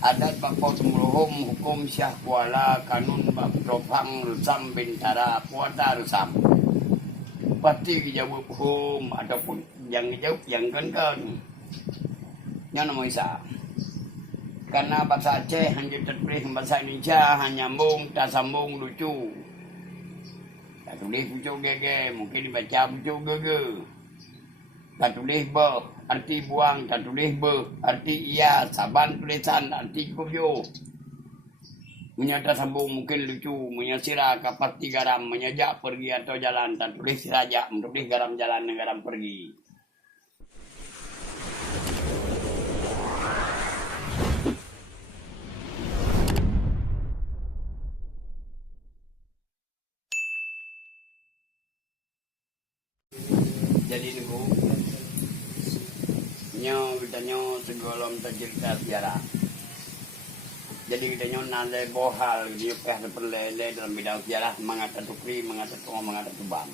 Adat bapa tumuluhum hukum syah kuala kanun bab tropang rusam bintara puata rusam. Pasti dijawab hukum ataupun yang dijawab yang kan. Yang nama Isa. Karena bahasa Aceh hanya terpilih bahasa Indonesia hanya nyambung, tak sambung, lucu. Tak tulis pucuk gege, mungkin dibaca pucuk gege. Tak tulis be, arti buang, tak tulis be, arti iya, saban tulisan, arti kubyo. Menyata sambung mungkin lucu, menyasira kapasti garam, menyajak pergi atau jalan, tak tulis sirajak, menulis garam jalan, garam pergi. Jadi niku kita segolom tercerita sejarah. Jadi kita nale bohal dia kah perlele dalam bidang sejarah mengata tukri, mengata tong, mengata tubang.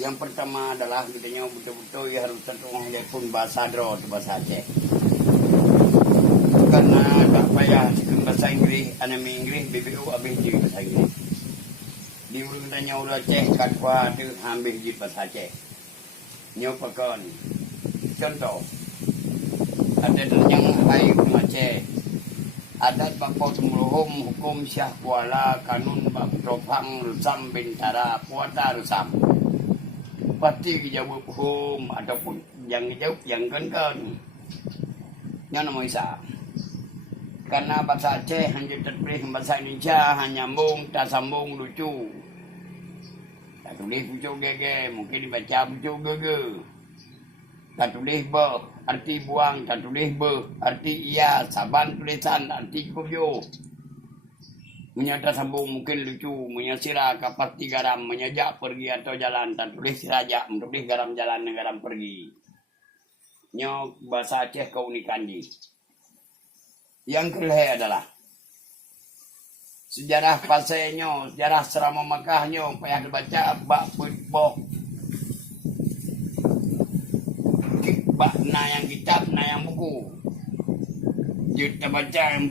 Yang pertama adalah kita betul-betul ya harus tertong pun bahasa Dro, bahasa Aceh. Karena tak payah bahasa Inggris, anime Inggris, BBU habis di bahasa Inggris. Di urang tanya udah Aceh katwa tu ambil di bahasa Aceh. Nyopakan. Contoh. Ada yang hai Aceh. Adat bapa tumuluhum hukum syah kuala kanun bab tropang rusam bintara puata rusam. Pasti dijawab hukum ataupun yang dijawab yang kan. Yang nama Isa. Karena bahasa Aceh hanya terpilih bahasa Indonesia hanya nyambung, tak sambung, lucu. Tak tulis pucuk gege, mungkin dibaca pucuk gege. Tak tulis be, arti buang, tak tulis be, arti iya, saban tulisan, arti kubyo. Menyata sambung mungkin lucu, menyasira kapasti garam, menyajak pergi atau jalan, tak tulis sirajak, menulis garam jalan, garam pergi. Nyok bahasa Aceh keunikan di. Yang kedua adalah sejarah pasenya, sejarah serama Makkahnya, payah dibaca bak boh. Bak na yang kitab, na yang buku. Kita baca yang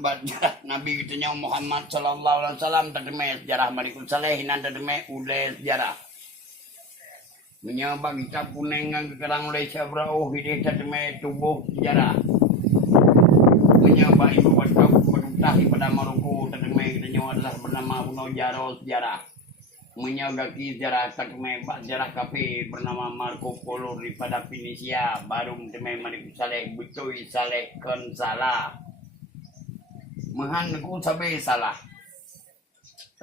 baca Nabi kita Muhammad sallallahu alaihi wasallam terjemah sejarah Malikul Saleh nan terjemah ulai sejarah. Menyabak kitab kuning yang kerang oleh Syabrau hidih terjemah tubuh sejarah. Menyabak ibu waduk berutah pada Maroko terjemah kita adalah bernama Buno Jaro sejarah. Menyagaki sejarah terjemah sejarah kafe bernama Marco Polo daripada Finisia baru terjemah Malikul Saleh betul Saleh kan salah. Mahan ku sampai salah.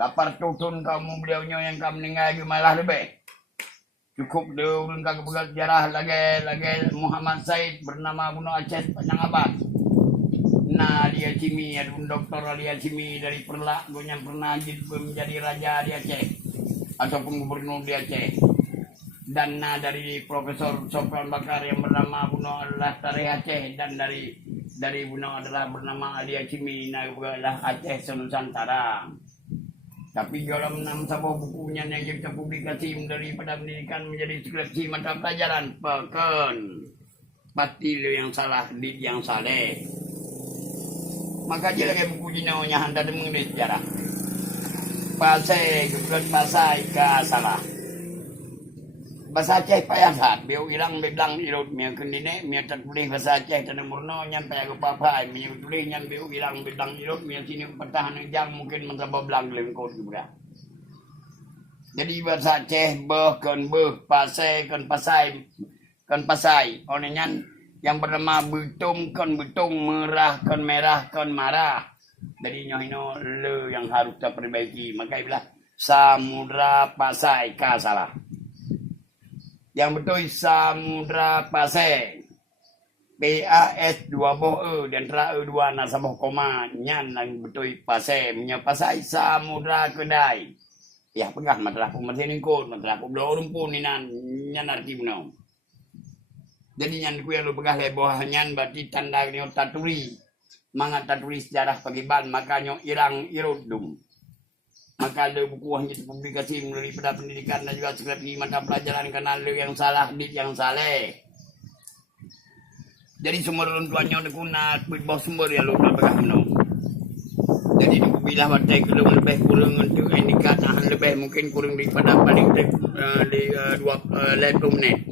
Lapar tutun kamu beliaunya yang kamu meninggal malah lebih. Cukup dia urang kagak pegang sejarah lagi Muhammad Said bernama Buno Aceh Panjang Abad. Nah dia Cimi ada doktor dia Cimi dari Perlak gonya pernah menjadi raja di Aceh ataupun gubernur di Aceh. Dan nah dari Profesor Sofyan Bakar yang bernama Buno adalah Tarikh Aceh dan dari Buno adalah bernama Alia Cimi nah adalah Aceh Senusantara. Tapi dalam 6 sebuah bukunya yang kita publikasi daripada pendidikan menjadi skripsi mata pelajaran pekan pasti yang salah di yang saleh. Maka aja lagi buku jinaunya hantar mengenai sejarah. Pasai kebetulan pasai ke salah. Bahasa Aceh payah saat biu hilang bilang irut mia kendine mia tertulis bahasa Aceh tanah murno nyampe aku papai mia tulis nyam biu hilang bilang irut mia sini pertahanan jang mungkin mencoba belang lengkot juga. Jadi bahasa Aceh bahkan pasai kan pasai onenyan yang bernama betung kan betung merah kan merah kan marah. Jadi nyohino le yang harus kita perbaiki maka bilang Samudra Pasai ka salah. Yang betul Samudra Pasai. PAS 2 boh dan ra 2 nasabah koma nyan yang betul Pasai nya Pasai Samudra Kedai. Ya pegah masalah pemerintah ko masalah pulau rumpun ninan nyan arti bunau. Jadi nyan ku yang lu pegah leboh nyan berarti tanda ni taturi. Mangat taturi sejarah pagiban makanya irang irudum. Maka ada buku hanya publikasi daripada pendidikan dan juga skripsi mata pelajaran karena lu yang salah di yang saleh. Jadi sumber tuannya guna bawah sumber ya lu berkah no. Jadi bila batai kurang lebih kurang untuk indikat lebih mungkin kurang daripada paling di 2 menit.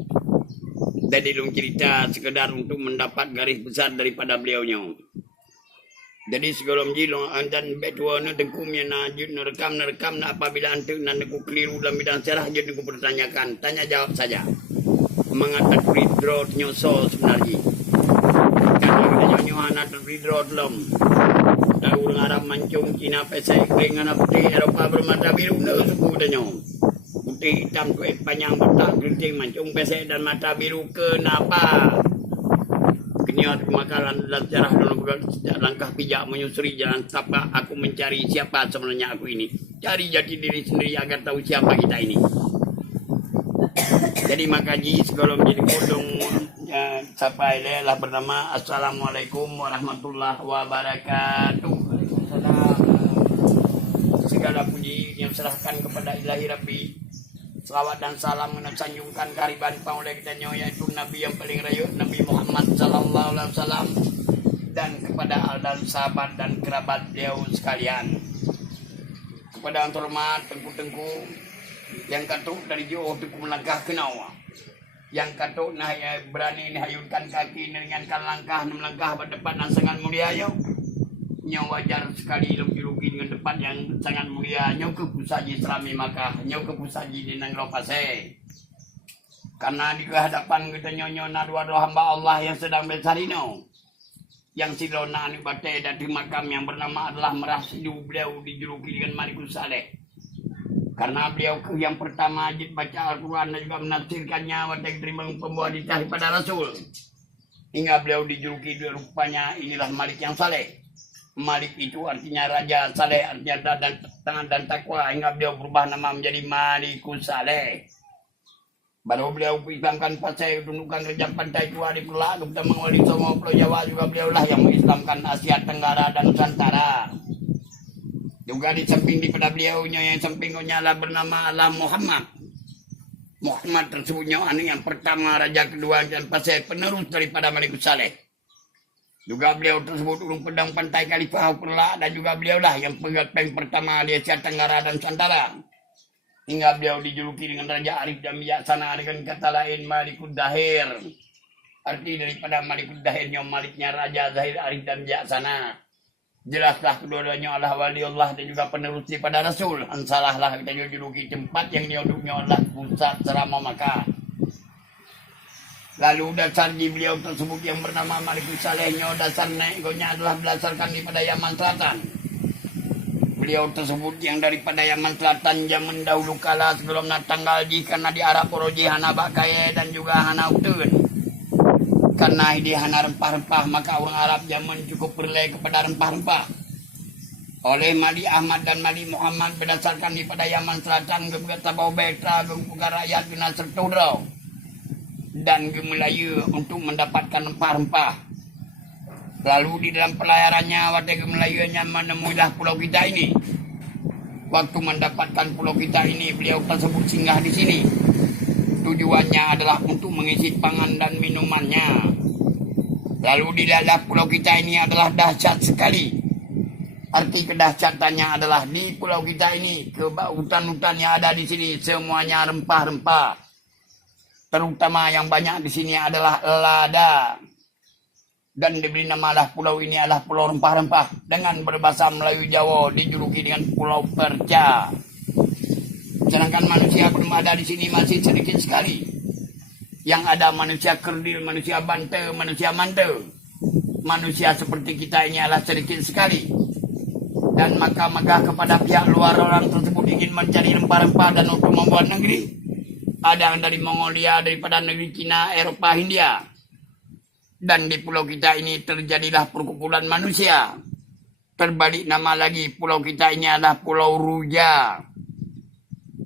Jadi lu cerita sekedar untuk mendapat garis besar daripada beliaunya. Jadi sebelum jilong dan betua na tengkumnya na jud nerekam na apabila antu na aku keliru dalam bidang sejarah jud aku pertanyakan, tanya jawab saja. Mengatakan withdraw nyosol sebenarnya. Kalau kita nyonya withdraw belum. Dan orang Arab mancung Cina pesai dengan putih Eropa bermata biru na suku tanya. Putih hitam tu panjang botak keriting mancung pesai dan mata biru kenapa? Keniat kemakaran dalam sejarah dalam langkah pijak menyusuri jalan tapak aku mencari siapa sebenarnya aku ini. Cari jati diri sendiri agar tahu siapa kita ini. Jadi makaji sebelum menjadi kodong sampai lelah bernama Assalamualaikum warahmatullahi wabarakatuh. Segala puji yang serahkan kepada Ilahi Rabbi. Selawat dan salam mensanjungkan kehariban paulai kita yaitu Nabi yang paling rayu Nabi Muhammad sallallahu alaihi wasallam dan kepada al dan sahabat dan kerabat beliau sekalian. Kepada yang terhormat tengku-tengku yang katuk dari jauh untuk melangkah ke nawa. Yang katuk nah berani hayunkan kaki meringankan langkah melangkah berdepan dan sangat mulia yo. Yang wajar sekali luki-luki dengan depan yang sangat mulia nyau ke pusaji Selami Makkah nyau ke pusaji di Nanggro Pasai. Karena di kehadapan kita nyonya dua hamba Allah yang sedang bersarino yang silona anu batai dan di makam yang bernama adalah merasidu beliau dijuluki dengan Malikus Saleh. Karena beliau yang pertama ajit baca Al-Quran dan juga menafsirkannya batai terima pembawa daripada Rasul. Hingga beliau dijuluki rupanya inilah Malik yang saleh. Malik itu artinya raja, saleh artinya tangan dan takwa hingga beliau berubah nama menjadi Malikus Saleh. Baru beliau Islamkan Pasai tundukan kerajaan pantai tua di Perlak, kita mengawali semua Pulau Jawa juga beliau lah yang mengislamkan Asia Tenggara dan Nusantara. Juga di samping daripada beliaunya yang sampingnya lah bernama Allah Muhammad. Muhammad tersebutnya yang pertama raja kedua dan Pasai penerus daripada Malikus Saleh. Juga beliau tersebut urung pedang pantai Khalifah Perlak dan juga beliau lah yang pengatpeng pertama di Asia Tenggara dan Nusantara. Hingga beliau dijuluki dengan Raja Arif dan Bijaksana dengan kata lain Malikud Dahir. Arti daripada Malikud Dahirnya Maliknya Raja Zahir Arif dan Bijaksana. Jelaslah kedua-duanya Allah wali Allah dan juga penerus pada Rasul. Ansalahlah kita dijuluki tempat yang diuduknya adalah pusat selama Makkah. Lalu dasar di beliau tersebut yang bernama Malikus Salehnya dasar naiknya adalah berdasarkan daripada Yaman Selatan. Beliau tersebut yang daripada Yaman Selatan zaman dahulu kala sebelum tanggal di karena di Arab Poroji Hana Bakaya dan juga Hana Utun. Karena di Hana rempah-rempah maka orang Arab zaman cukup berlai kepada rempah-rempah. Oleh Mali Ahmad dan Mali Muhammad berdasarkan daripada Yaman Selatan kepada Tabau Betra kepada rakyat kena sertudrau. Dan ke Melayu untuk mendapatkan rempah-rempah. Lalu di dalam pelayarannya waktu ke Melayunya menemuilah pulau kita ini. Waktu mendapatkan pulau kita ini beliau tersebut singgah di sini. Tujuannya adalah untuk mengisi pangan dan minumannya. Lalu di dalam pulau kita ini adalah dahsyat sekali. Arti kedahsyatannya adalah di pulau kita ini ke hutan-hutan yang ada di sini semuanya rempah-rempah. Terutama yang banyak di sini adalah lada. Dan diberi namalah pulau ini adalah pulau rempah-rempah. Dengan berbahasa Melayu Jawa dijuluki dengan Pulau Perca. Sedangkan manusia belum ada di sini masih sedikit sekali. Yang ada manusia kerdil, manusia bante, manusia mante. Manusia seperti kita ini adalah sedikit sekali. Dan maka kepada pihak luar orang tersebut ingin mencari rempah-rempah dan untuk membuat negeri. Ada yang dari Mongolia, daripada negeri Cina, Eropa, Hindia. Dan di pulau kita ini terjadilah perkumpulan manusia. Terbalik nama lagi, pulau kita ini adalah Pulau Ruja.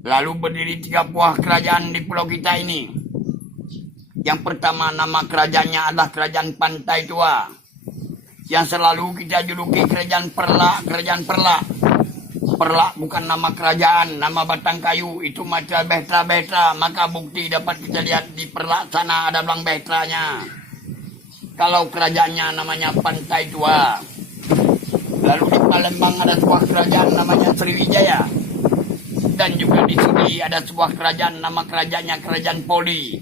Lalu berdiri 3 buah kerajaan di pulau kita ini. Yang pertama nama kerajaannya adalah Kerajaan Pantai Tua. Yang selalu kita juluki Kerajaan Perlak, Kerajaan Perlak. Perlak bukan nama kerajaan, nama batang kayu itu macam betra-betra. Maka bukti dapat kita lihat di Perlak sana ada belang betranya. Kalau kerajaannya namanya Pantai Tua. Lalu di Palembang ada sebuah kerajaan namanya Sriwijaya. Dan juga di sini ada sebuah kerajaan, nama kerajaannya Kerajaan Poli.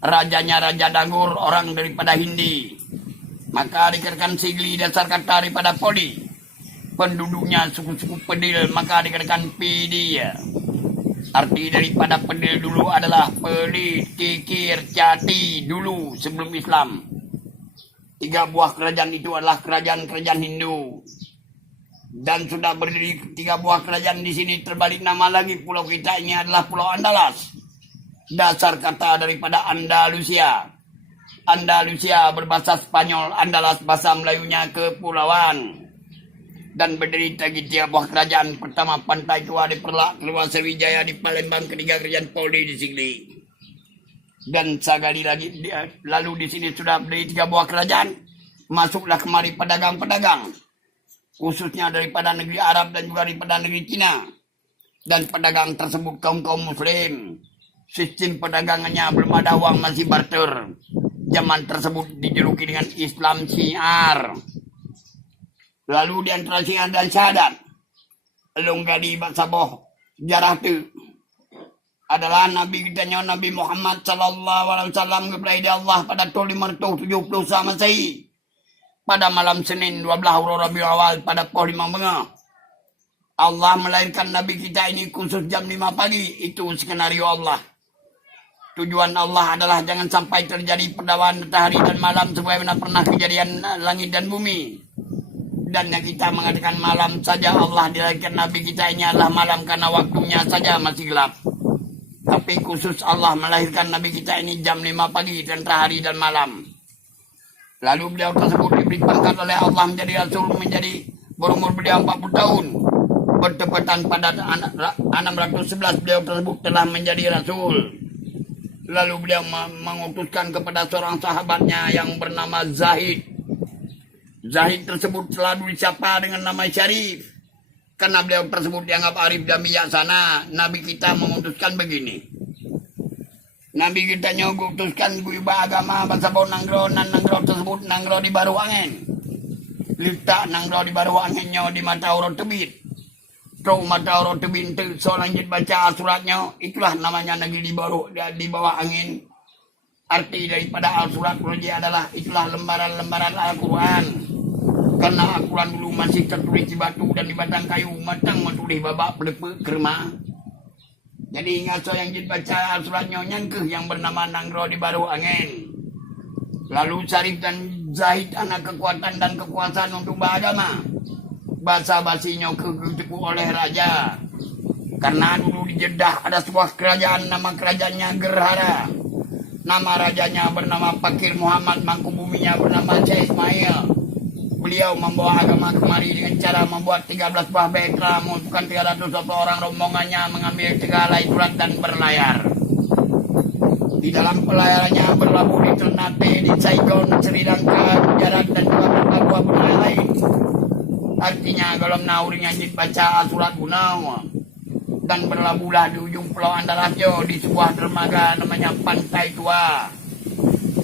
Rajanya Raja Dagur, orang daripada Hindi. Maka dikatakan Sigli dasar kata daripada Poli. Penduduknya suku-suku Pedil, maka dikatakan Pidia. Arti daripada Pedil dulu adalah pelit, kikir, cati dulu sebelum Islam. 3 buah kerajaan itu adalah kerajaan-kerajaan Hindu. Dan sudah berdiri 3 buah kerajaan di sini, terbalik nama lagi. Pulau kita ini adalah Pulau Andalas. Dasar kata daripada Andalusia. Andalusia berbahasa Spanyol, Andalas bahasa Melayunya kepulauan. Dan berdiri 3 buah kerajaan. Pertama Pantai Tua di Perlak, kedua Sriwijaya di Palembang, ketiga Kerajaan Poli di Sigli. Dan sekali lagi, lalu di sini sudah berdiri 3 buah kerajaan. Masuklah kemari pedagang-pedagang. Khususnya daripada negeri Arab dan juga daripada negeri Cina. Dan pedagang tersebut kaum-kaum muslim. Sistem perdagangannya belum ada uang, masih barter. Zaman tersebut dijuluki dengan Islam Syiar. Lalu di antara Syiar dan Syahadat, Lunggadi Baksaboh sejarah itu adalah Nabi kita Nabi Muhammad sallallahu alaihi wasallam kepada Allah pada tahun 570 Masehi. Pada malam Senin 12 Rabiul Awal pada pukul 5 Bengah. Allah melahirkan Nabi kita ini khusus jam 5 pagi. Itu skenario Allah. Tujuan Allah adalah jangan sampai terjadi perdawan matahari dan malam sebagaimana pernah kejadian langit dan bumi. Dan yang kita mengatakan malam saja Allah dilahirkan Nabi kita ini adalah malam karena waktunya saja masih gelap. Tapi khusus Allah melahirkan Nabi kita ini jam 5 pagi antara hari dan malam. Lalu beliau tersebut diberi pangkat oleh Allah menjadi Rasul, berumur beliau 40 tahun. Bertepatan pada 611 beliau tersebut telah menjadi Rasul. Lalu beliau mengutuskan kepada seorang sahabatnya yang bernama Zahid. Zahid tersebut selalu disapa dengan nama Syarif. Karena beliau tersebut dianggap arif dan bijaksana, Nabi kita memutuskan begini. Nabi kita nyugutuskan guyuba agama bahasa bau nanggro, nan nanggro tersebut nanggro di baru angin. Letak nanggro di baru anginnya di mata orang tebit. Tahu mata orang tebit itu seorang jid baca suratnya, itulah namanya negeri di bawah angin. Arti daripada al-surat roji adalah itulah lembaran-lembaran Al-Quran. Karena Al-Quran dulu masih tertulis di batu dan di batang kayu, matang menulis babak pelepek kerma. Jadi ingat so yang baca suratnya nyangkeh yang bernama Nanggro di baru angin. Lalu Syarif dan Zahid anak kekuatan dan kekuasaan untuk beragama. Bahasa basinya kegeteku oleh raja. Karena dulu di Jeddah ada sebuah kerajaan, nama kerajaannya Gerhara. Nama rajanya bernama Fakir Muhammad, mangkubuminya bernama Syekh Ismail. Beliau membawa agama kemari dengan cara membuat 13 buah betra, mengumpulkan 300 orang rombongannya, mengambil 3 helai surat dan berlayar. Di dalam pelayarannya berlabuh di Ternate, di Saigon, Sri Lanka, Gujarat dan juga Papua benua lain. Artinya kalau naurinya dibaca surat Gunau dan berlabuhlah di ujung Pulau Andalasio di sebuah dermaga namanya Pantai Tua.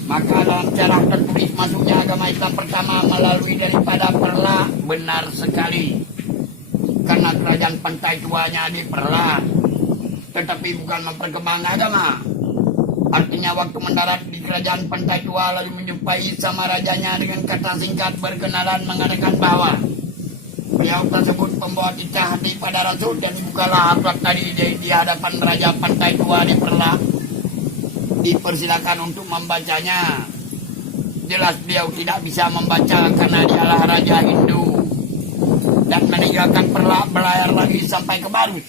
Maka dalam sejarah tertulis masuknya agama Islam pertama melalui daripada Perla. Benar sekali. Karena kerajaan Pantai Tuanya di Perla. Tetapi bukan memperkembangkan agama. Artinya waktu mendarat di kerajaan Pantai Tua lalu menjumpai sama rajanya dengan kata singkat berkenalan mengatakan bahwa beliau tersebut pembawa cicah hati pada Rasul dan bukalah surat tadi di hadapan Raja Pantai Tua di Perla. Dipersilakan untuk membacanya. Jelas beliau tidak bisa membaca karena dialah raja Hindu. Dan meninggalkan Perla berlayar lagi sampai ke Barus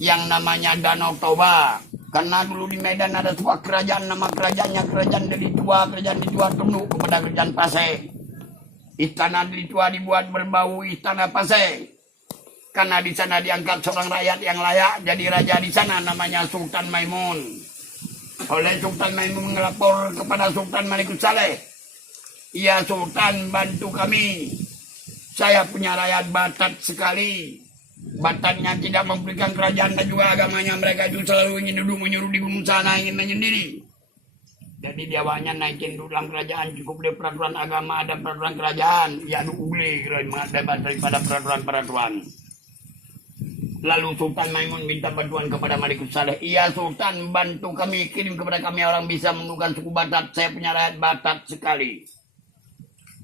yang namanya Danau Toba. Karena dulu di Medan ada sebuah kerajaan, nama kerajaannya Kerajaan Deli Tua. Kerajaan Deli Tua tunduk kepada Kerajaan Pasai. Istana Deli Tua dibuat berbau Istana Pasai. Karena di sana diangkat seorang rakyat yang layak jadi raja di sana, namanya Sultan Maimun. Oleh Sultan Maimun melapor kepada Sultan Malikus Saleh. Ya Sultan, bantu kami. Saya punya rakyat Batat sekali. Batatnya tidak memberikan kerajaan dan juga agamanya. Mereka itu selalu ingin duduk menyuruh di gunung sana, ingin menyendiri. Jadi dia awalnya naikin dulang kerajaan, cukup dari peraturan agama ada peraturan kerajaan, ya diuli daripada peraturan-peraturan. Lalu Sultan Maimun minta bantuan kepada Malikus Saleh. Iya Sultan, bantu kami, kirim kepada kami orang bisa menemukan suku Batak. Saya punya rakyat Batak sekali.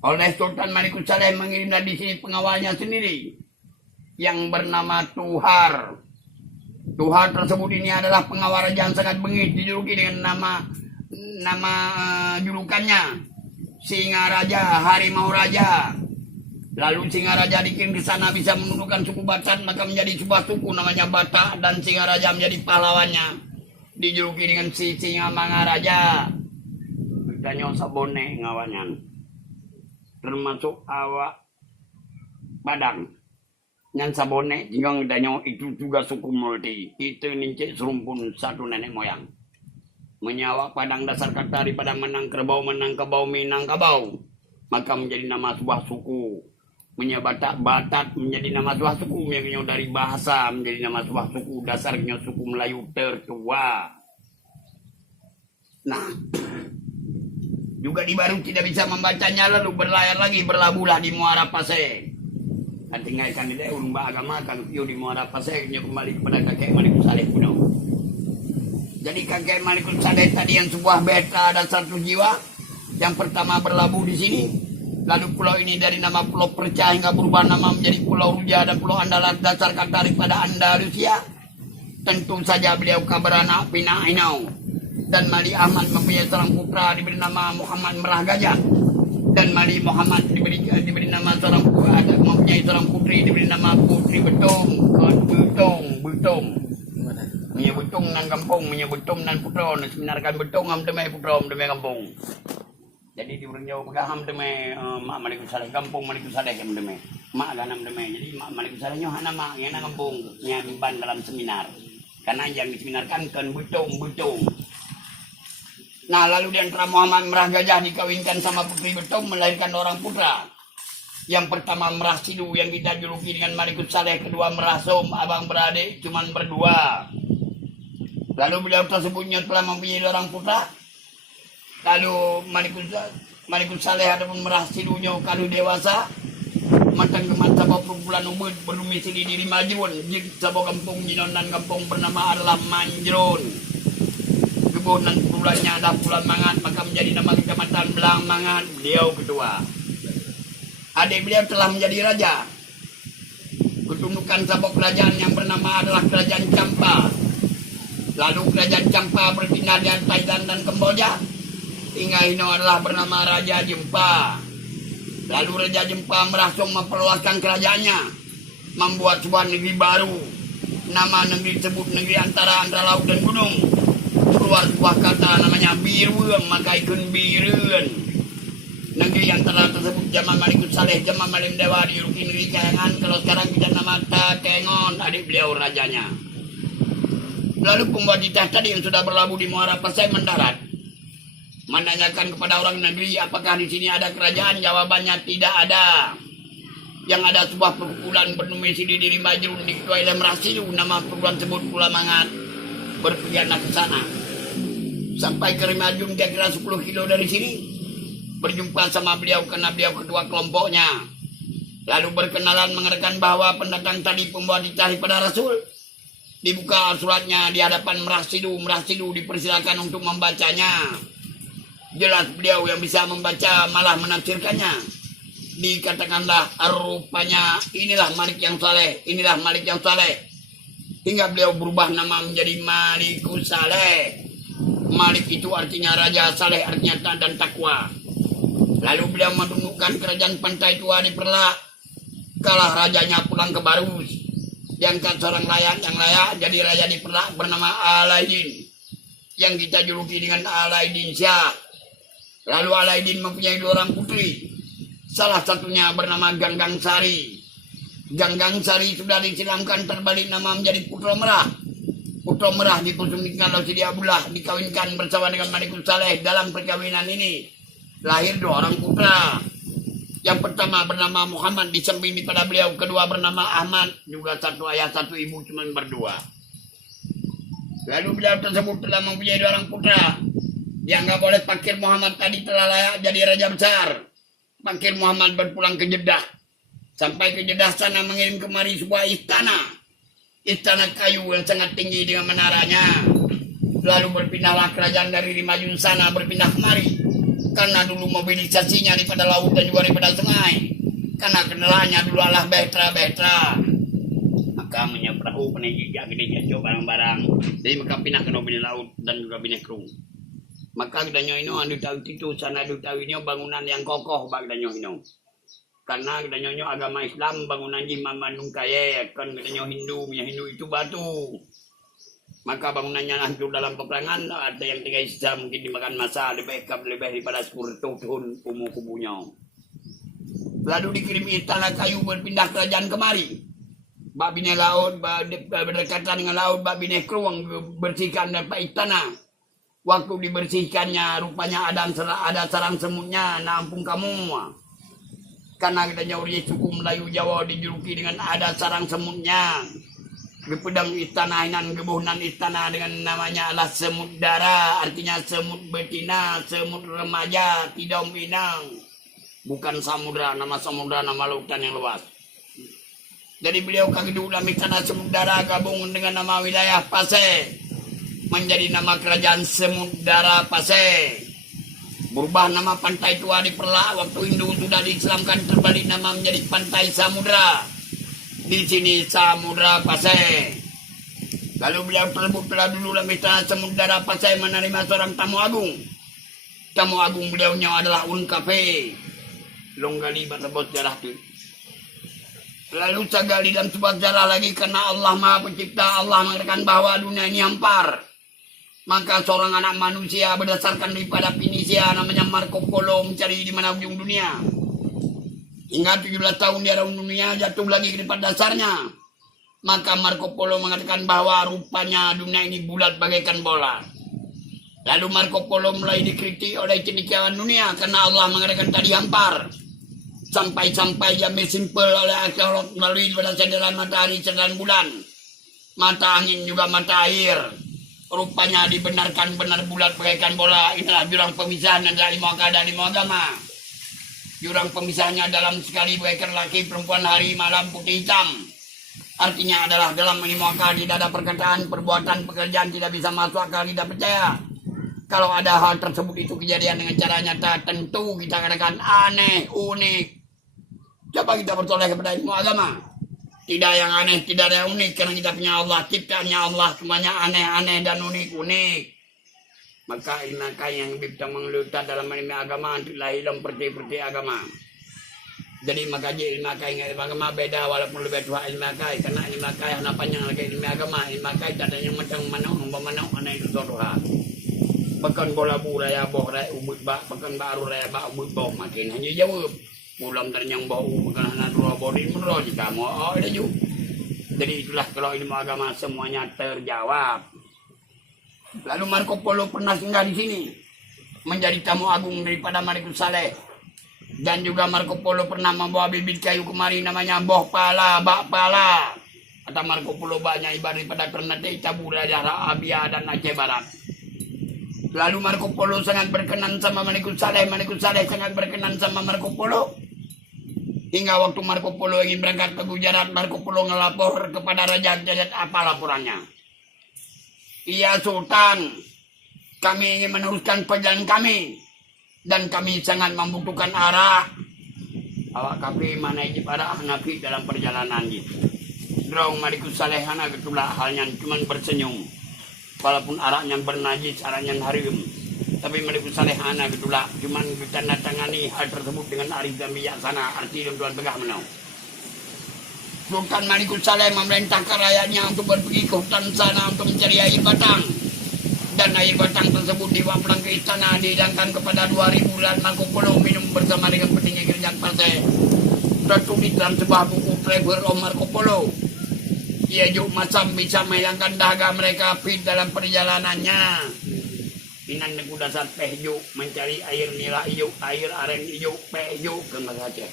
Oleh Sultan Malikus Saleh mengirimlah di sini pengawalnya sendiri yang bernama Tuhar. Tuhar tersebut ini adalah pengawal raja yang sangat bengis, dijuluki dengan nama julukannya Singa Raja, Harimau Raja. Lalu Singa Raja dikirim ke sana bisa menundukkan suku Batak, maka menjadi sebuah suku namanya Batak dan Singa Raja menjadi pahlawannya, dijuluki dengan si Singa Manga Raja. Tanya sabone ngawanyan, termasuk awak Padang. Yang sabone jinggang danyo itu juga suku multi. Itu nincik serumpun satu nenek moyang. Menyawa Padang dasar kata daripada menang kerbau, minang kabau. Maka menjadi nama sebuah suku. Menyabatak Batak menjadi nama sebuah suku. Yang dari bahasa menjadi nama sebuah suku. Dasarnya suku Melayu tertua. Nah, juga di Baru tidak bisa membacanya, lalu berlayar lagi, berlabuhlah di Muara Pasir. Tinggalkan di urumba agama kan piu di Muara Pasir, kembali kepada kakek Malikus Saleh kuno. Jadi kakek Malikus Saleh tadi yang sebuah beta ada 100 jiwa, yang pertama berlabuh di sini. Lalu pulau ini dari nama Pulau Perca hingga berubah nama menjadi Pulau Ruja dan Pulau Andalas dasar kata daripada Andalusia. Tentu saja beliau kabarana Pina Inau. Dan Mali Ahmad mempunyai seorang putra diberi nama Muhammad Merah Gajah. Dan Mali Muhammad diberi nama seorang mempunyai seorang putri diberi nama Putri Betung. Betung nan kampung, Betung nan putra, sebenarkan Betung am demai putra am demai kampung. Jadi di orang Jawa pegaham demai mak Malikus Saleh kampung Malikus Saleh am demai. Mak ganam demai. Jadi mak Malikus Saleh nyo hana mak ngena kampung nyamban dalam seminar. Karena yang diseminarkan kan Betung. Nah lalu di antara Muhammad Merah Gajah dikawinkan sama Putri Betung melahirkan orang putra. Yang pertama Merah Sidu yang kita juluki dengan Malikus Saleh, kedua Merah Som, abang beradik cuman berdua. Lalu beliau tersebutnya telah mempunyai orang putra. Lalu Malikus Saleh ataupun Merah Sidunya kalau dewasa matang kemat sabau perkumpulan ubud berdomisili di Majrun. Jik sabau kampung jinonan kampung bernama adalah Manjrun. Kebunan bulannya adalah Pulau Mangat, maka menjadi nama kecamatan Belang Mangat. Beliau ketua. Adik beliau telah menjadi raja. Ketundukan sabuk kerajaan yang bernama adalah Kerajaan Campa. Lalu Kerajaan Campa berpindah dari Thailand dan Kamboja. Hingga ini adalah bernama Raja Jempa. Lalu Raja Jempa merasung memperluaskan kerajaannya, membuat sebuah negeri baru. Nama negeri tersebut negeri antara laut dan gunung. Keluar sebuah kata namanya Birun, maka ikun Birun. Negeri yang tersebut zaman Malikus Saleh, zaman Malim Dewa dijuluki negeri Kayangan. Kalau sekarang kita nama Takengon, adik beliau rajanya. Lalu pembuat ditah tadi yang sudah berlabuh di Muara Pasir mendarat, menanyakan kepada orang negeri apakah di sini ada kerajaan. Jawabannya tidak ada. Yang ada sebuah perkumpulan berdomisili di Majrun diketuai oleh Merah Sidu. Nama perkumpulan tersebut Pulau Mangat. Berpergianlah ke sana. Sampai ke Majrun kira-kira 10 kilo dari sini. Berjumpa sama beliau karena beliau ketua kelompoknya. Lalu berkenalan mengatakan bahwa pendatang tadi pembawa dicari pada Rasul. Dibuka suratnya di hadapan Merah Sidu. Merah Sidu dipersilakan untuk membacanya. Jelas beliau yang bisa membaca malah menafsirkannya. Dikatakanlah rupanya inilah Malik yang saleh, inilah Malik yang saleh. Hingga beliau berubah nama menjadi Malikus Saleh. Malik itu artinya raja, saleh artinya taat dan takwa. Lalu beliau menundukkan kerajaan Pantai Tua di Perlak. Kalah rajanya pulang ke Barus. Diangkat seorang layak yang layak jadi raja di Perlak bernama Alaidin. Yang kita juluki dengan Alaidin Syah. Lalu Alaidin mempunyai 2 orang putri. Salah satunya bernama Ganggang Sari. Ganggang Sari sudah disilamkan terbalik nama menjadi Putra Merah. Putra Merah dipersembahkan oleh Sidi Abdullah, dikawinkan bersama dengan Malikus Saleh. Dalam perkawinan ini lahir 2 orang putra. Yang pertama bernama Muhammad disamping pada beliau, kedua bernama Ahmad, juga satu ayah satu ibu cuma berdua. Lalu beliau tersebut telah mempunyai 2 orang putra. Dianggap oleh Fakir Muhammad tadi telah layak jadi raja besar. Fakir Muhammad berpulang ke Jeddah. Sampai ke Jeddah sana mengirim kemari sebuah istana. Istana kayu yang sangat tinggi dengan menaranya. Lalu berpindahlah kerajaan dari Madiun sana berpindah kemari. Karena dulu mobilisasinya daripada laut dan juga daripada sungai. Karena kendalanya dulu adalah betra. Maka menyeberang penegak gede jauh barang-barang. Jadi maka pindah ke bini laut dan juga bini kerung. Maka kita ini anu tahu itu sana anu tahu ini bangunan yang kokoh bag dan ini. Karena kita agama Islam bangunan Imam Bandung kaya kan kita Hindu punya Hindu itu batu. Maka bangunannya hancur dalam peperangan ada yang 3 jam mungkin dimakan masa lebih daripada 10 tahun kubunya. Lalu dikirim istana kayu berpindah kerajaan kemari. Babine laut, berdekatan dengan laut, babine keruang bersihkan dapat istana. Waktu dibersihkannya, rupanya ada sarang semutnya, nampung kamu. Karena kita nyuri suku Melayu Jawa dijuluki dengan ada sarang semutnya. Di pedang istana, gebuhnan istana dengan namanya adalah semut dara, artinya semut betina, semut remaja, tidak minang. Bukan samudra, nama lautan yang luas. Jadi beliau kageduk dalam istana Semudara gabung dengan nama wilayah Pasai. Menjadi nama kerajaan Semudara Pasai. Berubah nama pantai tua diperlak waktu Hindu sudah diislamkan terbalik nama menjadi Pantai Samudra. Di sini Samudra Pasai. Lalu beliau terbuk telah dulu dalam istana Semudara Pasai menerima seorang tamu agung. Tamu agung beliaunya adalah Un Cafe. Longgali batabos sejarah itu. Lalu sagali dalam sebuah sejarah lagi karena Allah Maha Pencipta, Allah mengatakan bahwa dunia ini hampar. Maka seorang anak manusia berdasarkan daripada Pinisia namanya Marco Polo mencari di mana ujung dunia. Hingga 17 tahun di arah dunia jatuh lagi ke depan dasarnya. Maka Marco Polo mengatakan bahwa rupanya dunia ini bulat bagaikan bola. Lalu Marco Polo mulai dikritik oleh cendekiawan dunia karena Allah mengatakan tadi hampar. Sampai-sampai jamnya simpel oleh arkeolog melalui pada sandaran matahari, sandaran bulan. Mata angin juga mata air. Rupanya dibenarkan benar bulat bagaikan bola. Inilah jurang pemisahan antara ilmu akal dan ilmu agama. Jurang pemisahnya dalam sekali bagaikan laki, perempuan, hari, malam, putih, hitam. Artinya adalah dalam ilmu akal tidak ada perkataan, perbuatan, pekerjaan tidak bisa masuk akal, tidak percaya. Kalau ada hal tersebut itu kejadian dengan cara nyata, tentu kita katakan aneh, unik. Coba kita bertoleh kepada ilmu agama. Tidak yang aneh, tidak ada yang unik. Karena kita punya Allah, ciptaannya Allah semuanya aneh-aneh dan unik-unik. Maka ilmu yang bisa mengelutar dalam ilmu agama adalah ilmu percaya agama. Jadi maka ilmu agama beda walaupun lebih tua ilmu akai. Karena ilmu akai hanya panjang lagi ilmu agama. Ilmu akai tak ada yang macam mana aneh itu sodoha. Bahkan bola buraya boh raya ubud bak, bahkan baru raya bak ubud boh makin hanya jawab. Pulang dari yang bau bukan anak dua bodi menurut jika mau ada juga. Jadi itulah kalau ilmu agama semuanya terjawab. Lalu Marco Polo pernah singgah di sini menjadi tamu agung daripada Marikus Saleh. Dan juga Marco Polo pernah membawa bibit kayu kemari namanya boh pala, bak pala. Kata Marco Polo banyak ibarat daripada Ternate, Cabura, Arabia dan Aceh Barat. Lalu Marco Polo sangat berkenan sama Marikus Saleh sangat berkenan sama Marco Polo. Hingga waktu Marco Polo ingin berangkat ke Gujarat, Marco Polo ngelapor kepada Raja Jagat apa laporannya. Iya Sultan, kami ingin meneruskan perjalanan kami. Dan kami sangat membutuhkan arah. Awak kapi mana ijib arah nabi dalam perjalanan gitu. Draung Marikus Saleh hana ketulah halnya cuma bersenyum. Walaupun arahnya bernajis, arahnya harim. Tapi Marikus Saleh hana ketulah cuma tanda tangani hal tersebut dengan arif dan bijaksana. Arti dan Tuhan pegah menau. Sultan Marikus Saleh memerintahkan rakyatnya untuk pergi ke hutan sana untuk mencari air batang. Dan air batang tersebut diwaplang ke istana dihidangkan kepada 2000 bulan Marco Polo minum bersama dengan petinggi kerajaan Pasai. Tertulis dalam sebuah buku Travel of Marco Polo. Ia juga macam bisa menghilangkan dahaga mereka fit dalam perjalanannya. Inan neku dasar pehju mencari air nila hijau, air aren hijau, pehju ke Aceh.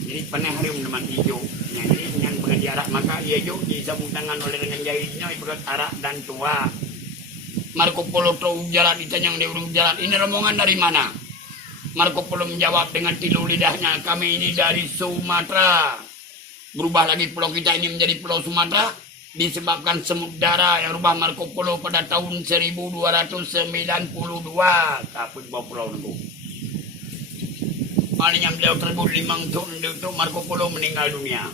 Jadi panah harum teman hijau. Jadi yang menjadi arak maka ia juga disambung tangan oleh dengan jahitnya ibarat arak dan tua. Marco Polo tahu jalan ditanya dia urung jalan. Ini rombongan dari mana? Marco Polo menjawab dengan tilu lidahnya, kami ini dari Sumatera. Berubah lagi pulau kita ini menjadi Pulau Sumatera disebabkan semudara yang rubah Marco Polo pada tahun 1292. Tapi bawa pulau itu. Malingnya beliau tersebut 5 tahun itu Marco Polo meninggal dunia.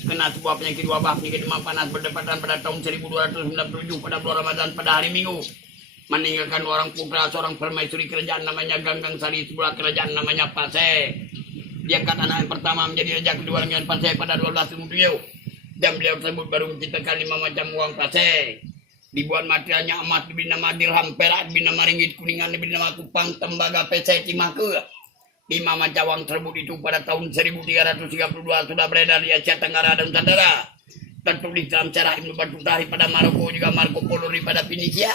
Kena sebuah penyakit wabah, penyakit demam panas berdepatan pada tahun 1297 pada bulan Ramadan pada hari Minggu. Meninggalkan orang putra seorang permaisuri kerajaan namanya Ganggang Sari, sebuah kerajaan namanya Pasai. Diangkat anak yang pertama menjadi raja kedua dengan Pasai pada 1207. Dan beliau tersebut baru menciptakan 5 macam uang Pasai. Dibuat materialnya emas diberi nama dirham, perak diberi nama ringgit, kuningan diberi nama kupang, tembaga, pesai, timah ke. 5 macam uang tersebut itu pada tahun 1332 sudah beredar di Asia Tenggara dan Nusantara. Tertulis dalam sejarah Ibnu Battuta pada Maroko juga Marco Polo pada Fenisia.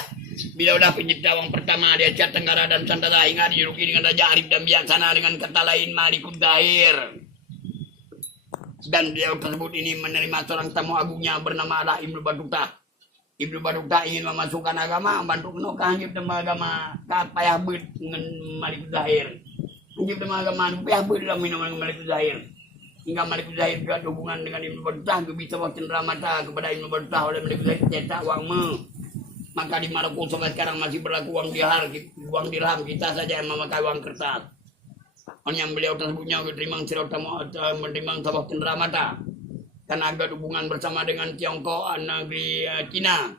Beliau dah pencipta uang pertama di Asia Tenggara dan Nusantara hingga dijuluki dengan Raja Arif dan bijaksana dengan kata lain Malikul Zahir. Dan beliau tersebut ini menerima seorang tamu agungnya bernama Allah Ibnu Battuta. Ibnu Battuta ingin memasukkan agama, bantu kena kahanyut dengan agama kapayah bet dengan Malikul Zahir. Hingga dengan agama payah bet dalam minum dengan Malikul Zahir. Hingga Malikul Zahir juga ada hubungan dengan Ibnu Battuta, bisa bawa cenderamata kepada Ibnu Battuta oleh Malikul Zahir cetak uang Maka di Maroko sampai sekarang masih berlaku uang dirham, kita saja yang memakai uang kertas. Hanya beliau tersebutnya menerima sabah cenderamata karena ada hubungan bersama dengan Tiongkok, negeri Cina.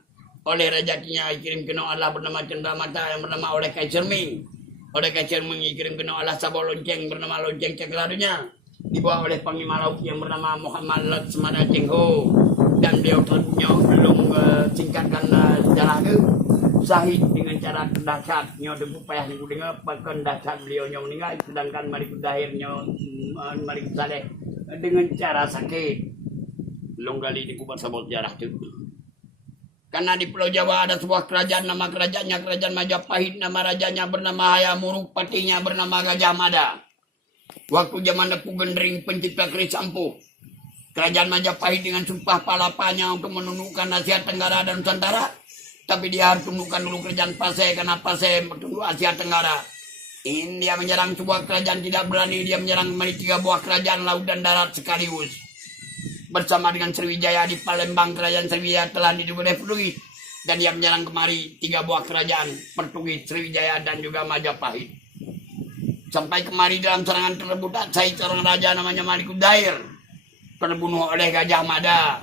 Oleh Raja Cina dikirim kena Allah bernama cenderamata yang bernama oleh Kaisar Ming. Oleh Kaisar Ming dikirim kena Allah sabah lonceng bernama lonceng cakradunya. Dibawa oleh Panglima Laut yang bernama Muhammad Laksmana Cheng Ho. Dan beliau tersebutnya belum singkatkan sejarah itu sahid dengan cara dahsyat nyo debu payah niku dengar bahkan dahsyat beliau nyo meninggal sedangkan Malikul Zahir nyo Malikul Saleh dengan cara sakit longgali di kubur sabot sejarah itu. Karena di Pulau Jawa ada sebuah kerajaan, nama kerajaannya Kerajaan Majapahit, nama rajanya bernama Hayamuruk, patinya bernama Gajah Mada. Waktu zaman Dapu Gendring pencipta keris ampuh, Kerajaan Majapahit dengan sumpah palapanya untuk menundukkan Asia Tenggara dan Nusantara. Tapi dia harus tundukkan dulu kerajaan Pasai karena Pasai bertunduk Asia Tenggara. Ini dia menyerang sebuah kerajaan tidak berani. Dia menyerang kembali 3 buah kerajaan laut dan darat sekaligus. Bersama dengan Sriwijaya di Palembang, kerajaan Sriwijaya telah diduga Portugis. Dan dia menyerang kemari 3 buah kerajaan Portugis, Sriwijaya dan juga Majapahit. Sampai kemari dalam serangan tersebut saya seorang raja namanya Malikul Zahir terbunuh oleh Gajah Mada.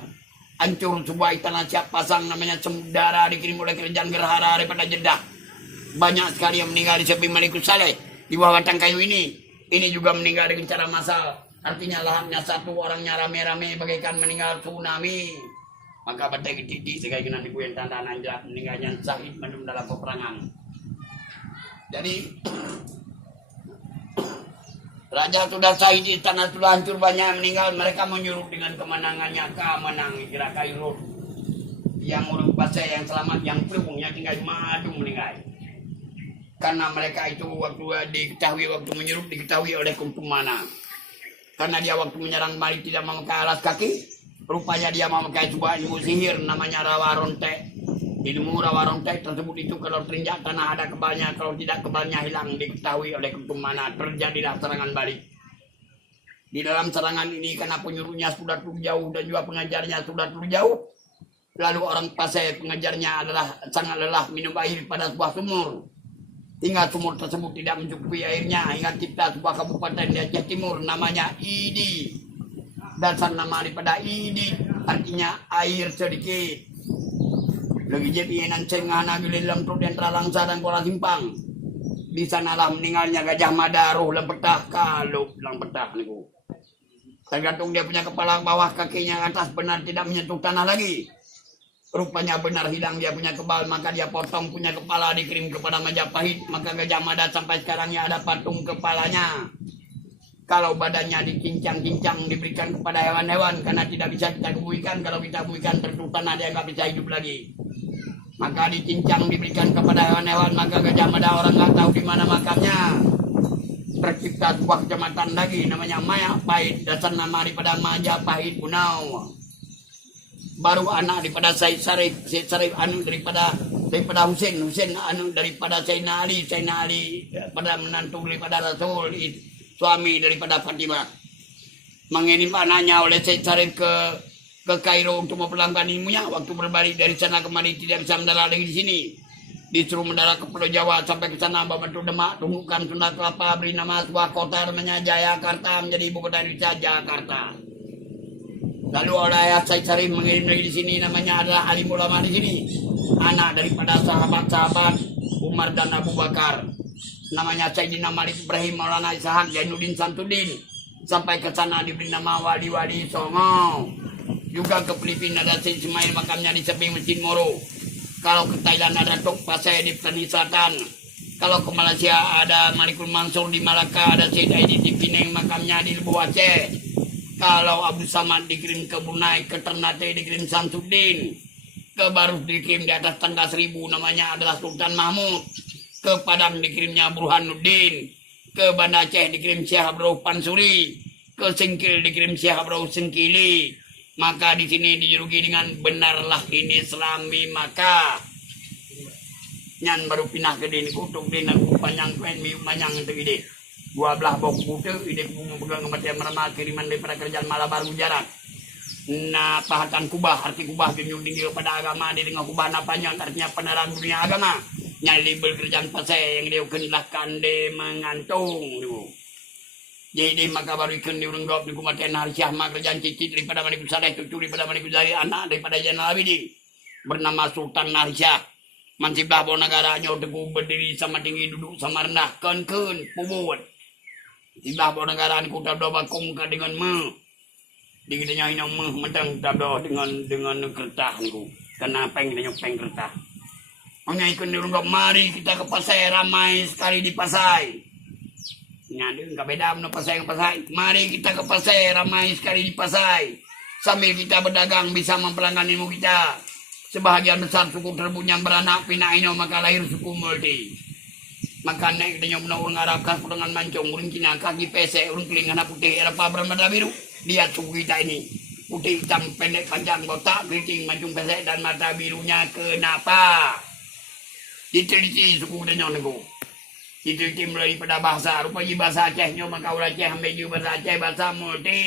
Hancur sebuah istana siap pasang namanya Semudara dikirim oleh kerajaan Gerhara daripada Jeddah. Banyak sekali yang meninggal di samping Malikul Saleh di bawah batang kayu ini. Ini juga meninggal dengan cara massal. Artinya lahapnya satu, orangnya rame-rame bagaikan meninggal tsunami. Maka batai titik sekali nanti gue yang tanda anjak meninggalnya sahid menum dalam peperangan. Jadi Raja sudah sahid di tanah sudah hancur banyak yang meninggal. Mereka menyuruh dengan kemenangannya kemenang kira Kairul. Yang urut Pasai yang selamat yang pelungnya tinggal madu meninggal. Karena mereka itu waktu diketahui waktu menyuruh diketahui oleh Kuntumana. Karena dia waktu menyerang Bali tidak memakai alas kaki. Rupanya dia memakai sebuah ilmu sihir namanya Rawa Rontek. Ilmu Rawa Rontek tersebut itu kalau terinjak tanah ada kebalnya, kalau tidak kebalnya hilang, diketahui oleh Kuntumana. Terjadilah serangan balik. Di dalam serangan ini karena penyuruhnya sudah terlalu jauh dan juga pengajarnya sudah terlalu jauh. Lalu orang Pasai pengajarnya adalah sangat lelah minum air pada sebuah sumur. Hingga sumur tersebut tidak mencukupi airnya hingga cipta sebuah kabupaten di Aceh Timur namanya Idi. Dasar nama daripada Idi artinya air sedikit. Lagi jadi enan cengah nagil dalam perut yang terlangsa dan Kuala Simpang. Di sanalah meninggalnya Gajah Mada, roh lempetah kalau lempetah niku. Tergantung dia punya kepala bawah kakinya atas benar tidak menyentuh tanah lagi. Rupanya benar hilang dia punya kebal, maka dia potong punya kepala dikirim kepada Majapahit. Maka Gajah Mada sampai sekarangnya ada patung kepalanya. Kalau badannya dicincang-cincang diberikan kepada hewan-hewan karena tidak bisa kita buikan. Kalau kita buikan tertutup tanah dia nggak bisa hidup lagi. Maka dicincang diberikan kepada hewan-hewan, maka Gajah Mada orang nggak tahu di mana makamnya. Tercipta sebuah kecamatan lagi namanya Majapahit, dasar nama daripada Majapahit Punau. baru anak daripada Said Sarif anu daripada Husain anu daripada Sayyidina Ali pada menantu daripada Rasul, suami daripada Fatimah. Mengirim anaknya oleh Said Sarif ke Kairo untuk memperlakukan ilmunya. Waktu berbalik dari sana kemari tidak bisa mendarat lagi di sini. Disuruh mendarat ke Pulau Jawa, sampai ke sana membantu Demak, tumbuhkan Sunda Kelapa, beri nama sebuah kota namanya Jayakarta, menjadi ibu kota Indonesia Jakarta. Lalu oleh Said Sarif mengirim lagi di sini, namanya adalah alim ulama di sini, anak daripada sahabat-sahabat Umar dan Abu Bakar, namanya Sayyidina Malik Ibrahim Maulana Ishaq Jainuddin Samsudin. Sampai ke sana diberi nama Wali-Wali Songo. Juga ke Filipina ada Said Ismail, makamnya di samping Masjid Moro. Kalau ke Thailand ada Tok Pasai di Petani Selatan. Kalau ke Malaysia ada Malikul Mansur di Malaka, ada Said Aidit di Penang, makamnya di Lebu Aceh. Kalau Abu Samad dikirim ke Brunei, ke Ternate dikirim Samsudin, ke Barus dikirim di atas tangga 1000, namanya adalah Sultan Mahmud. Ke Padang dikirimnya Burhanuddin, ke Banda Aceh dikirim Syekh Abdul Pansuri, ke Singkil dikirim Syekh Abdul Singkili. Maka di sini dijuluki dengan benarlah ini Islami maka. Nyan baru pindah ke dini kutuk dini aku panjang kuen miuk manyang itu ide. 12 bok butuh ide kumu pegang kematian merama kiriman daripada kerajaan Malabar Gujarat. Nah pahatan kubah, arti kubah junjung tinggi kepada agama, dia dengan kubah napanya artinya penerang dunia agama. Nyali libel kerjaan pasai yang dia kenilahkan de mengantung dulu. Jadi maka baru ikan di urunggop di kumatian Harsyah maka kerjaan cicit daripada Malikul Saleh, cucu daripada Malikul Zari, anak daripada Zainal Abidin bernama Sultan Harsyah. Mansiblah bawa negaranya teguh berdiri sama tinggi, duduk sama rendah, ken pubut. Siblah bawa negara ni kutab doa bakung dengan di kitanya ini mentang tabdo dengan kertas niku. Kena peng dengan peng kertas. Hanya ikan di urunggop, mari kita ke pasai, ramai sekali di pasai. Nyadeng enggak beda mana pasai ke pasai. Mari kita ke pasai, ramai sekali di pasai. Sambil kita berdagang bisa mempelanggan ilmu kita. Sebahagian besar suku terbunyang beranak pinak ino maka lahir suku multi. Maka naik dengan benar orang Arab khas dengan mancung, orang Cina kaki pesek, orang kelingan putih, Eropa bermata biru. Lihat suku kita ini. Putih hitam pendek panjang botak keriting mancung pesek dan mata birunya kenapa? Diteliti suku dengan nego. Diteliti mulai pada bahasa, rupanya bahasa Acehnya maka ulah Aceh ambil juga bahasa Aceh, bahasa multi.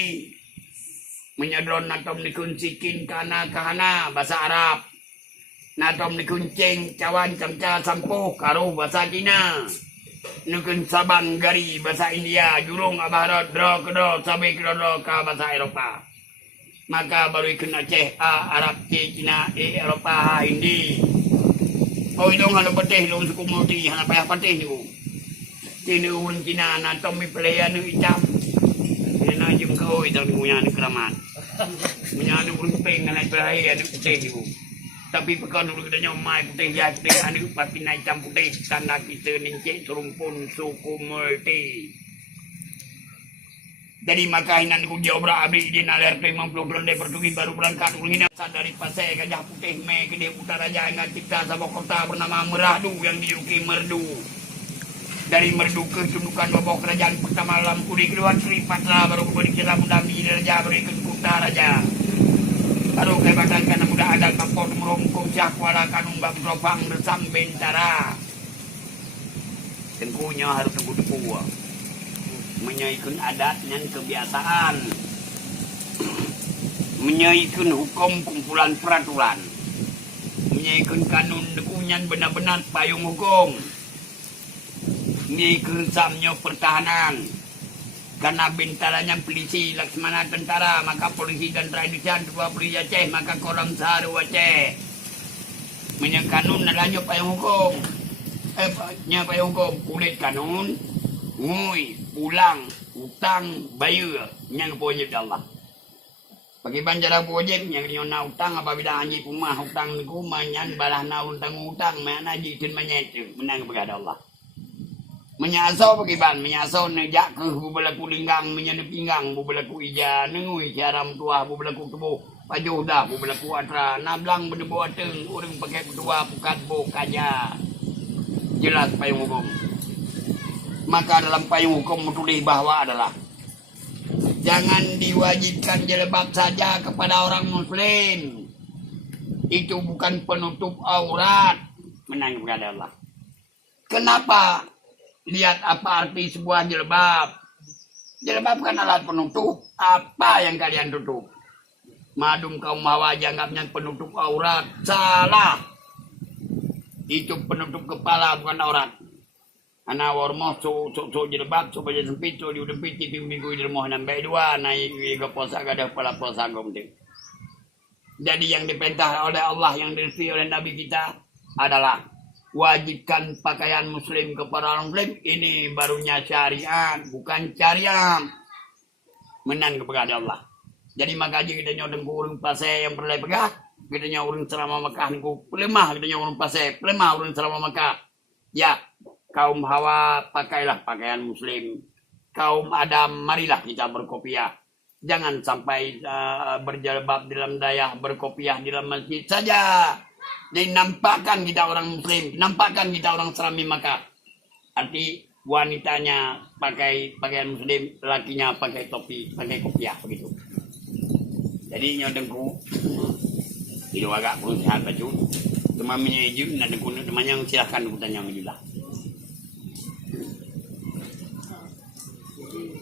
Menyadron natom dikunsikin kana kahana bahasa Arab. Natom dikuncing cawan camca sampuh karo bahasa Cina. Nukun saban gari bahasa India, jurung abarat dro kedo sabi kedo ka bahasa Eropa. Maka baru ikut Aceh A Arab C Cina E Eropa Hindi. Oh itu ngalo petih lu suku multi hana payah petih niku. Cina urang Cina natom mi pelayan hitam. Ina jum kau itu punya ni keramat. Punya ni urang peng ngana pelayan petih niku. Tapi pekan dulu kita nyomai putih ya putih anu pasti naik hitam putih tanda kita nincik serumpun suku multi. Dari makanan ku diobrak abis di naler 50 ronde pertugi baru berangkat urang dari pasai gajah putih me ke dia utara jangan cipta sebuah kota bernama Meradu yang dijuluki Merdu. Dari Merdu ke sundukan babak kerajaan pertama Lampuri keluar Sri Patra baru kembali ke Lamudami Raja beri ke kota Raja. Baru kebatan karena mudah ada kapal merungkung syahwala kanung bab ropang bersam bentara. Tengkunya harus tengku-tengku. Menyaikun adat dan kebiasaan. Menyaikun hukum kumpulan peraturan. Menyaikun kanun dekunyan benar-benar payung hukum. Menyaikun samnya pertahanan. Karena bintaranya polisi Laksmana tentara, maka polisi dan tradisian dua polisi Aceh, maka kolam saharu Aceh. Menyekanun adanya payung hukum. Payung hukum, kulit kanun, ngui, pulang, utang, bayu, yang wajib Allah. Bagi banjara wajib, yang nyona utang apabila haji rumah, utang di rumah, yang balah na utang, mana haji dan menyetu, menang kepada Allah. Menyasau bagaimana? Menyasau nejak ke bubelaku linggang, menyadap pinggang, bubelaku ija, nengui caram tuah, bubelaku kebuh, pajuh dah, bubelaku atra, nablang berdebu ateng, orang pakai ketua, pukat bo, kaja. Jelas payung hukum. Maka dalam payung hukum menulis bahwa adalah jangan diwajibkan jilbab saja kepada orang muslim. Itu bukan penutup aurat. Menang kepada Allah. Kenapa? Lihat apa arti sebuah jilbab. Jilbab kan alat penutup. Apa yang kalian tutup? Madum kaum hawa anggapnya penutup aurat. Salah. Itu penutup kepala bukan aurat. Ana warmo so jilbab so baja sempit so diudempit ti minggu di rumah nambah dua naik ke posa ada kepala posa gomde. Jadi yang diperintah oleh Allah yang direview oleh Nabi kita adalah wajibkan pakaian muslim kepada orang muslim. Ini barunya syariat, bukan syariat. Menang kepada Allah. Jadi maka kita nyodeng urung pasai yang perlu pegah, kita nyodeng selama Mekah niku pelemah, kita nyodeng pasai pelemah urung selama Mekah. Ya, kaum Hawa pakailah pakaian muslim. Kaum Adam marilah kita berkopiah. Jangan sampai berjilbab dalam dayah, berkopiah di dalam masjid saja. Dan nampakkan kita orang muslim, nampakkan kita orang serami Makkah. Arti wanitanya pakai pakaian muslim, lakinya pakai topi, pakai kopiah begitu. Jadi nyodengku itu agak pun sehat baju. Cuma menyejuk nak dengku temannya silahkan aku tanya juga.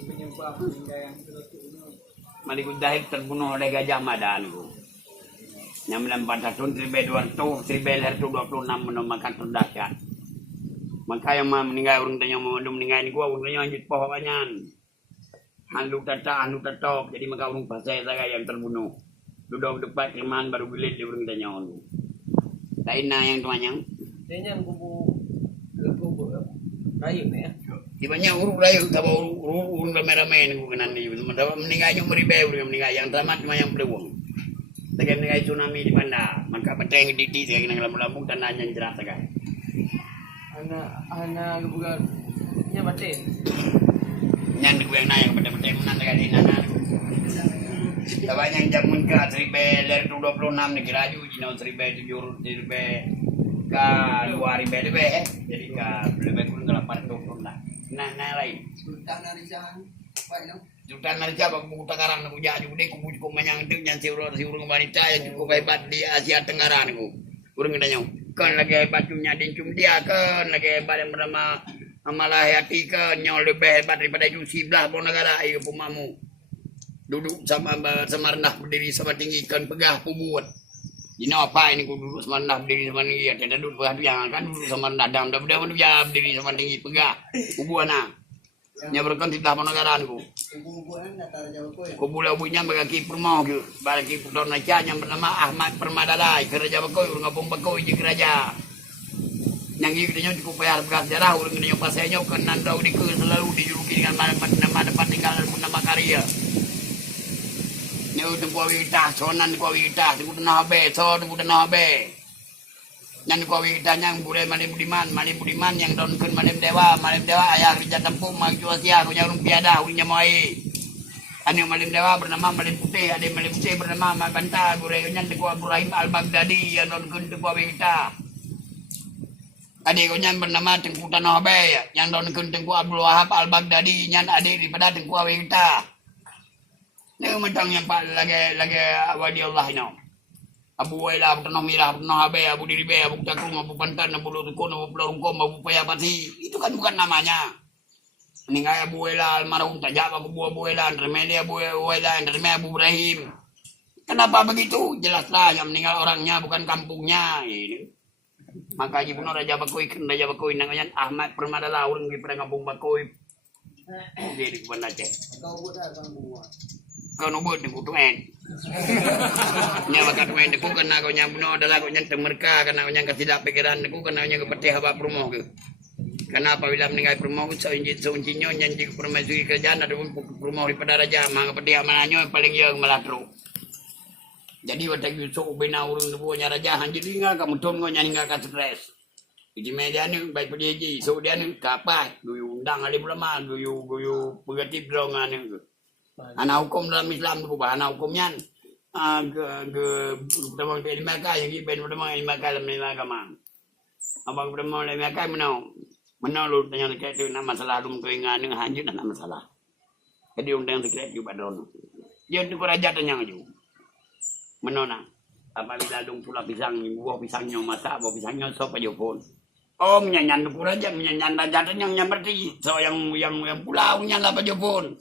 Penyebab yang Malikut Dahir terbunuh oleh Gajah Mada niku. Yang 4 tahun 1226 menamakan terdahsyat. Maka yang meninggal urang tanya mau meninggal niku urang tanya lanjut pohonnya. Handuk tatok. Jadi maka urang pasai saya yang terbunuh. Duduk depan kiriman baru bilit di urang tanya urang. Lainnya yang tuanya. Tanya kubu rayu ya. Ibanya urut rayu sama urut rame-rame niku kenan ni. Meninggalnya meribe urang meninggal yang tamat cuma yang peluang. Lagi meninggal tsunami di mana? Maka peteng didi saya kena lambung tanahnya jelas saja. Ana bukan nya batin. Nyan ku yang naik pada peteng menan kali nana. Tabanya jamun ka 1026 ni raju jino 1700 ka luar ribe jadi ka lebih kurang 820 lah. Nah lain. Sultan Narijahan, Pak no. Sultan Narijahan buku takarang nak uja juga ku buku manyang teu nyan siurung wanita yang cukup hebat di Asia Tenggara niku. Urang nanya, kan lagi hebat cumnya dincum dia kan lagi hebat yang bernama Amalahayati kan yang lebih hebat daripada Yusi belah pun negara ieu pumamu. Duduk sama rendah berdiri sama tinggi kan pegah pubuat. Ini apa ini ku duduk sama rendah berdiri sama tinggi ada duduk pegah yang kan duduk sama rendah dam dia berdiri sama tinggi pegah pubuana. Nya berkan titah penegaran ku. Kubula punya bagi permau ke bagi putar naca yang bernama Ahmad Permadalai kerja bakoi urang ngapung bakoi je kerja. Yang itu cukup bayar bekas jarah urang nya pasenya kan nandau di ke selalu dijuluki dengan nama depan tinggal nama karya. Nyo tempo wita sonan ko wita ku tanah be so ku tanah be. Nyan ko wita nyang bule malim budiman yang donkeun malim dewa ayah kerja tempung mag juasia ku nyarung piada unya moai. Anu malim dewa bernama malim putih ade malim putih bernama Mabanta gure nyan ko Ibrahim Al-Baghdadi yang donkeun tempo wita. Ade ko nyan bernama Tengku Tanah Be yang donkeun Tengku Abdul Wahab Al-Baghdadi nyan ade daripada Tengku wita. Ni mentang yang pak lagi wadi Allah ini. Abu Waila, Abu Tanah Mirah, Abu Tanah Habe, Abu Diribe, Abu Takrung, Abu Pantan, Abu Lurukun, Abu Pelarungkom, Abu Payapati. Itu kan bukan namanya. Meninggal Abu Waila, almarhum Tajab, Abu Waila, Remedi Abu Waila, Remedi Abu Ibrahim. Kenapa begitu? Jelaslah yang meninggal orangnya bukan kampungnya. Ini. Maka Ibu Raja Bakoi namanya Ahmad Permadala, orang di Kampung Bakoi. Jadi ke Banda Aceh. Kau nubut ni kutuan. Nya bakat main deku kena kau nyam no adalah kau nyam temerka kena kau nyam kesidak pikiran deku kena nyam kepetih haba promo ke. Karena apabila meninggal promo so injinyo nyanyi permaisuri kerjaan ada pun promo daripada raja mangga pedih amananyo paling yang melatro. Jadi watak Yusuf bina urung debu nya raja hanjir ingat kamu ton kau nyanyi ka stres. Di media ni baik pedih so dia ni kapas guyu undang ali ulama guyu pegati drongan ni. Anak hukum dalam Islam itu anak hukumnya pertama ke ilmiah yang iben pertama ilmiah dalam ilmiah agama. Abang pertama ilmiah menau lu tanya dekat tu nama masalah dum keingan dengan hanjut nama masalah. Jadi undang dekat juga drone. Dia tu raja tanya aju. Menona. apabila dong pula pisang, buah pisangnya masak, buah pisangnya so pajopon. Oh, menyanyian dukur aja, menyanyian rajatan yang berarti so yang pulaunya lah pajopon.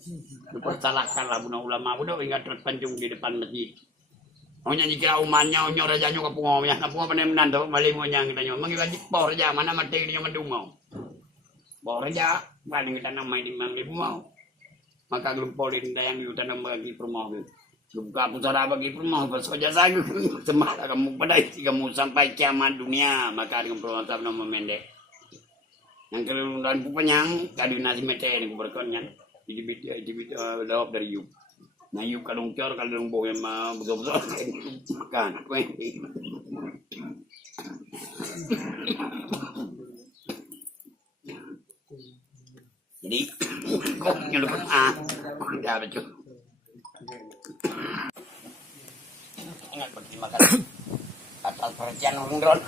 Dipersalahkan lah buna ulama udah hingga terpanjung di depan masjid. Oh nyanyi kira umannya, onyo rajanya kapungomnya, kapungom penemenan tuh, malimonya kita nyo, mengibadi por aja, mana mati dia mendumau. Por aja, paling kita namai di mangli mau. Maka gelumpolin dayang di hutan bagi permohon. Buka pusara bagi permohon, pas saja saya semangat kamu pada kamu sampai kiamat dunia, maka dengan permohon nama memendek. Yang keluluran pupenyang, kadu nasi mete ini berkonnya, jadi jawab dari yuk. Nah yuk kalung cor kalung boy mah betul-betul makan. Jadi kok nyelupet udah betul. Ingat berterima kasih atas perhatian orang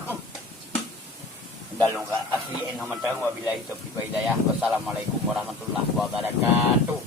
dalam asli nama tahu wabillahi taufiq wa hidayah. Wassalamualaikum warahmatullahi wabarakatuh.